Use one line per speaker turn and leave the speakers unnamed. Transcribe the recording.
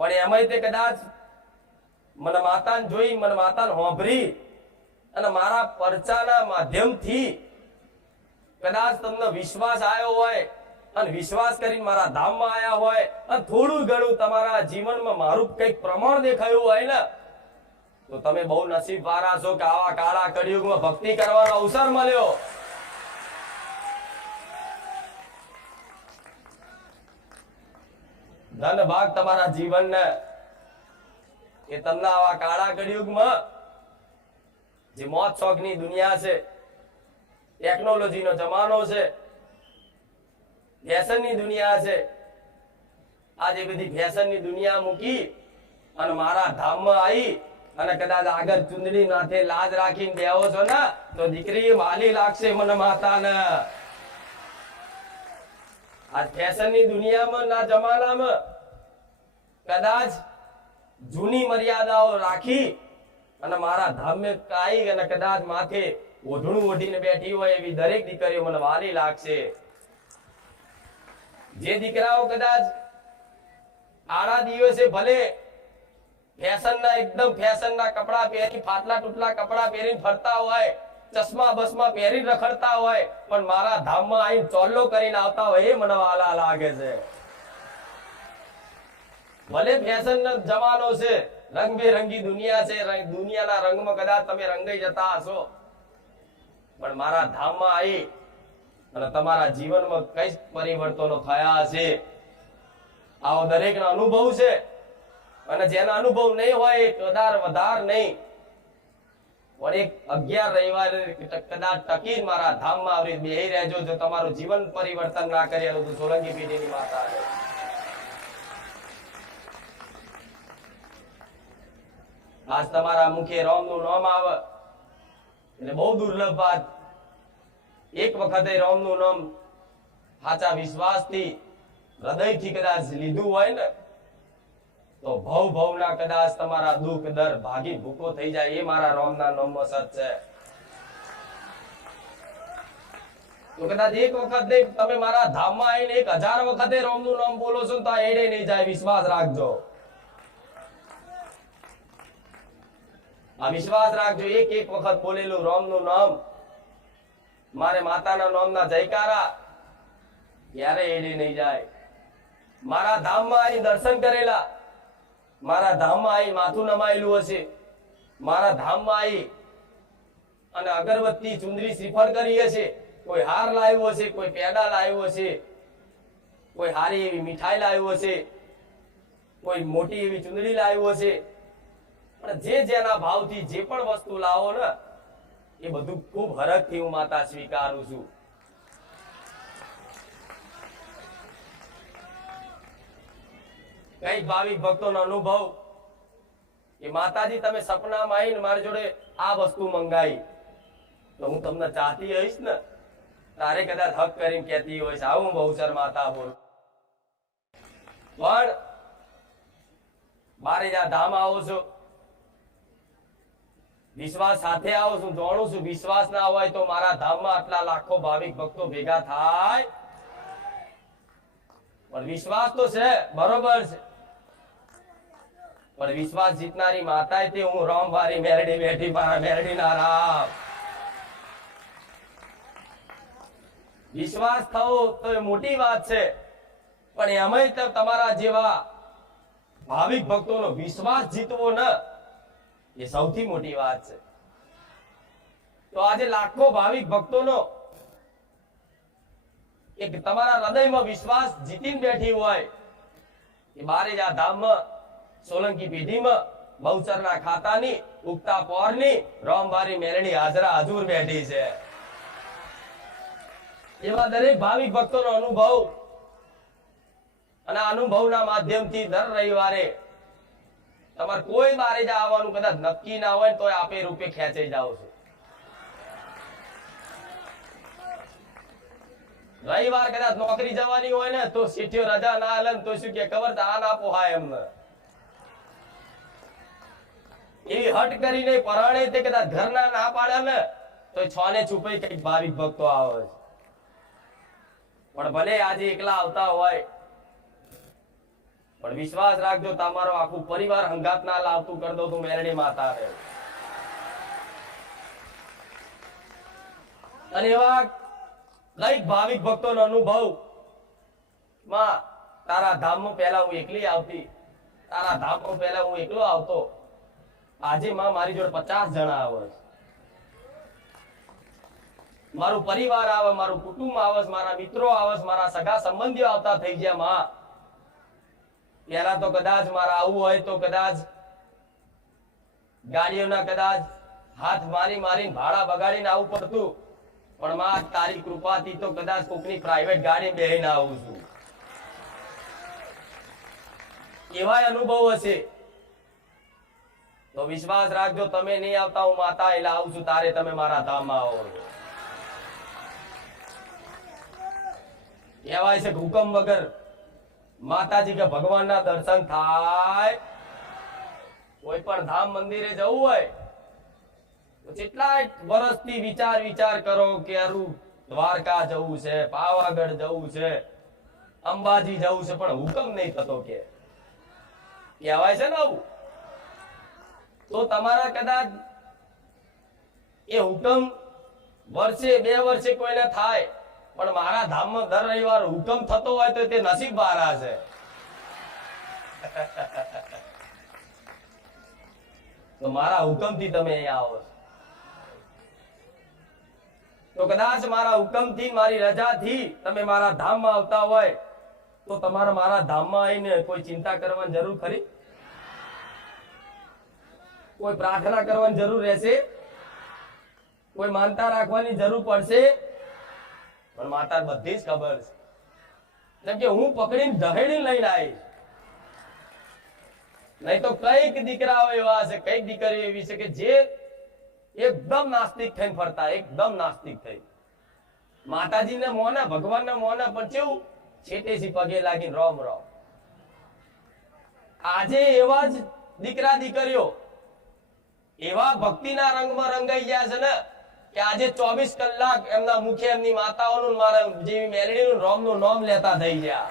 પણ એમાંય તે કદાચ મને માતાને જોઈ, મને માતાને હોંભરી અને મારા પરચાના માધ્યમથી કદાચ તમને વિશ્વાસ આવ્યો હોય અને વિશ્વાસ કરીને મારા ધામમાં આવ્યા હોય અને થોડું ઘણું તમારા જીવનમાં મારું કંઈક પ્રમાણ દેખાયું હોય ને, તો તમે બહુ નસીબ વાળા છો કે આવા કાળા કડિયુગમાં ભક્તિ કરવાનો અવસર મળ્યો. ધન ભાગ તમારા જીવનને. એ તમને આવા કાળા કળિયુગમાં જે મોત શોખની દુનિયા છે ટેકનોલોજીનો જમાનો છે ફેશનની દુનિયા છે, આ જે બધી ફેશનની દુનિયા મૂકી અને મારા ધામમાં આવી અને કદાચ આગળ ચુંદડી નાથે લાજ રાખીને બેહો છો ને, તો દીકરી વાલી લાગશે મને માતાને. આ ફેશનની દુનિયામાં ના જમાનામાં કદાચ જૂની મર્યાદાઓ રાખી અને મારા ધામે કાઈ અને કદાચ માથે ઓઢણું ઓઢીને બેઠી હોય એવી દરેક દીકરીઓ મને વાલી લાગશે. જે દીકરાઓ કદાચ આડા દિવસે ભલે ફેશનના એકદમ ફેશનના કપડા પહેરી ફાટલા તૂટલા કપડા પહેરીને ફરતા હોય ચશ્મા બસમાં પહેરી રખડતા હોય, પણ મારા ધામમાં આવીને ચોલ્લો કરીને આવતા હોય એ મને વાલા લાગે છે. ભલે ફેશન જમાનો છે, રંગબેરંગી દુનિયા છે દુનિયાના રંગમાં કદાચ તમે રંગાઈ જતા હશો. પણ મારા ધામમાં આવી અને તમારા જીવનમાં કઈ પરિવર્તનો થયા હશે આવો દરેકનો અનુભવ છે. અને જેના અનુભવ નહીં હોય એ કદાર વધાર નહીં. ના. આજ તમારા મુખે રામનું નામ આવે એટલે બહુ દુર્લભ વાત એક વખતે રામનું નામ સાચા વિશ્વાસથી, હૃદયથી કદાચ લીધું હોય ને તો ભવ ભવના કદાચ તમારા દુઃખ દર ભાગી ભૂકો થઈ જાય એ મારા રામના નામમાં સત છે. તો કદાચ એક વખત નહીં, તમે મારા ધામમાં આવીને એક હજાર વખતે રામનું નામ બોલો છો તો એડે નહીં જાય, વિશ્વાસ રાખજો. આ વિશ્વાસ રાખજો, એક એક વખત બોલેલું રામનું નામ. મારે માતાના નામના જયકારા ક્યારે એડે નહીં જાય. મારા ધામમાં આવી દર્શન કરેલા. મારા ધામમાં આવી માથું નમાયેલું હશે. મારા ધામમાં આવી અને અગરબત્તી ચુંદરી શ્રીફળ કરી હશે. કોઈ હાર લાવ્યો હશે, કોઈ પેડા લાવ્યો હશે, કોઈ હારી એવી મીઠાઈ લાવ્યો હશે, કોઈ મોટી એવી ચુંદડી લાવ્યો હશે. પણ જે જેના ભાવથી જે પણ વસ્તુ લાવો ને, એ બધું ખૂબ હરખથી હું માતા સ્વીકારું છું. કંઈક ભાવિક ભક્તોનો અનુભવ? કે માતાજી, તમે સપનામાં આવીને મારી જોડે આ વસ્તુ મંગાઈ. તો હું તમને ચાહતી હઈશ ને? તારે કદાચ હક કરીને કહેતી હોઈશ, આવું બહુચર માતા બોલ. પણ બારે જ્યાં ધામ આવો છો, વિશ્વાસ સાથે આવો છું, જાણું છું વિશ્વાસ ના હોય તો મારા ધામમાં આટલા લાખો ભાવિક ભક્તો ભેગા થાય. પણ વિશ્વાસ તો છે, બરોબર છે. પણ વિશ્વાસ જીતનારી માતા તે હું રામ વારી મેરડી બેઠી મેરડી ના રામ. વિશ્વાસ થવો તો એ મોટી વાત છે. પણ એમાં તમારા જેવા ભાવિક ભક્તોનો વિશ્વાસ જીતવો ન, એ સૌથી મોટી વાત છે. તો આજે લાખો ભાવિક ભક્તોનો એક તમારા હૃદયમાં વિશ્વાસ જીતીને બેઠી હોય, એ બારે આ ધામમાં સોલંકી પેઢીમાં બહુચરના ખાતાની, ઉગતા પોરની રોમવારી મેલડી હાજરા હજુર બેઠી છે. એવા દરેક ભાવિક ભક્તોનો અનુભવ અને અનુભવના માધ્યમથી દર રવિવારે તમારે કોઈ બારે જ આવવાનું કદાચ નક્કી ના હોય તો આપે રૂપે ખેંચાઈ જાઓ છો. રવિવાર કદાચ નોકરી જવાની હોય ને તો શેઠિયો રજા ના હાલે તો શું કે ખબર આ ના પોહાય એમને એવી હટ કરીને પરાણે તે કદાચ ઘરના ના પાડે ને, તો છ ને છુપાઈ કંઈક ભાવિક ભક્તો આવે છે. પણ ભલે આજે એકલા આવતા હોય, પણ વિશ્વાસ રાખજો, તમારો આખું પરિવાર હંગાત ના લાવતું કરી દો તું મેરણી માતા રહે અને એવા કંઈક ભાવિક ભક્તો નો અનુભવ, માં તારા ધામમાં પહેલા હું એકલી આવતી, તારા ધામમાં પહેલા હું એકલો આવતો આજે માં મારી જોડે પચાસ જણા આવે મારું પરિવાર આવે, મારું કુટુંબ આવે મારા મિત્રો આવે મારા સગા સંબંધીઓ આવતા થઈ ગયા માં. પહેલા તો કદાચ મારા આવું હોય તો કદાચ ગાડીઓના કદાચ હાથ મારી મારીને ભાડા બગાડીને આવવું પડતું. પણ માં, તારી કૃપાથી તો કદાચ કોકની પ્રાઇવેટ ગાડી બેહીને આવું છું. એવાય અનુભવ હશે તો વિશ્વાસ રાખજો, તમે નહીં આવતા, હું માતા એટલે આવું છું, તારે તમે મારા ધામમાં આવો કહેવાય છે હુકમ વગર માતાજી કે ભગવાનના દર્શન થાય. કોઈ પણ ધામ મંદિરે જવું હોય, તો કેટલાય વર્ષથી વિચાર વિચાર કરો કે અરું દ્વારકા જવું છે, પાવાગઢ જવું છે, અંબાજી જવું છે, પણ હુકમ નહીં થતો કે. કહેવાય છે ને આવું? તો તમારા કદાચ એ હુકમ વર્ષે બે વર્ષે કોઈને થાય, પણ મારા ધામમાં દર રવિવાર હુકમ થતો હોય તો તે નસીબ વાળા છે. તો મારા હુકમથી તમે અહીંયા આવો તો કદાચ મારા હુકમથી મારી રજા થી તમે મારા ધામમાં આવતા હોય, તો તમારે મારા ધામમાં આવીને કોઈ ચિંતા કરવાની જરૂર ખરી? કોઈ પ્રાર્થના કરવાની જરૂર રહેશે? કોઈ માનતા રાખવાની જરૂર પડશે? પણ માતા બધી જ ખબર છે. જેમ કે હું પકડીને દહેડી લઈને આવીશ. નહીં તો કંઈક દીકરાઓ એવા છે કંઈક દીકરીઓ એવી છે કે જે એકદમ નાસ્તિક થઈને ફરતા, એકદમ નાસ્તિક થઈ માતાજીના મોના, ભગવાનના મોના પણ કેવું? છેટેથી પગે લાગીને રોમ રોમ. આજે એવા જ દીકરા દીકરીઓ એવા ભક્તિના રંગમાં રંગાઈ ગયા છે ને કે આજે ચોવીસ કલાક એમના મુખે એમની માતાઓનું મારા જેવી મેલડીનું રોમનું નામ લેતા થઈ ગયા.